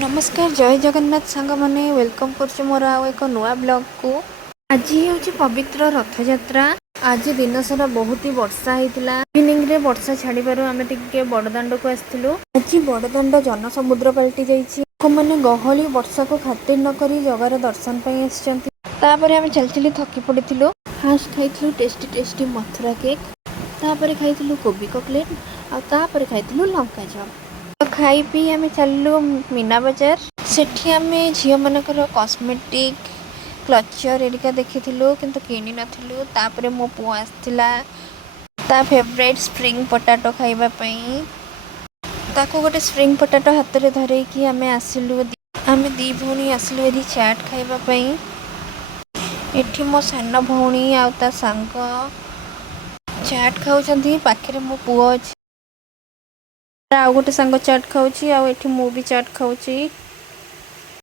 नमस्कार जय जगन्नाथ सांग मैंने वेलकम कर मोर आउ एक नुआ ब्लॉग को। आज हूँ पवित्र रथ यात्रा। आज दिन सारा बहुत ही वर्षा होता। इवनिंग रे वर्षा छाड़ आम टे बड़दाण्ड को आसलु। आज बड़दाण्ड जनसमुद्र पलटि जाइए। मैंने गहली वर्षा को खातिर नक जगार दर्शन पर आसपर आम चल चली थकी पड़ू। फास्ट खाई टेस्टी टेस्टी मथुरा केक, तापर खाई कोबी कटलेट आपर खाई लंका चप। तो खाई पी आम चलू मीना बजार। सेठी आम झील मानकर कॉस्मेटिक क्लचर एरिका देखी किंतु किनी नथिलु। तापरे मो पुआ आसथिला ता फेवरेट स्प्रिंग पोटाटो खाइबापई। ताको गोटे स्प्रिंग पोटाटो हाथ में धरैकी आम आसिलु। आम दी भौणी आसिलु एठी चाट खाइबापई। एठी मो सान भौणी आ ता सांग चाट खाउछंती। पाखरे मो पुआ अछि। आउ गोटे सांग चाट खाऊची। आउ एठी मु भी चाट खाऊची।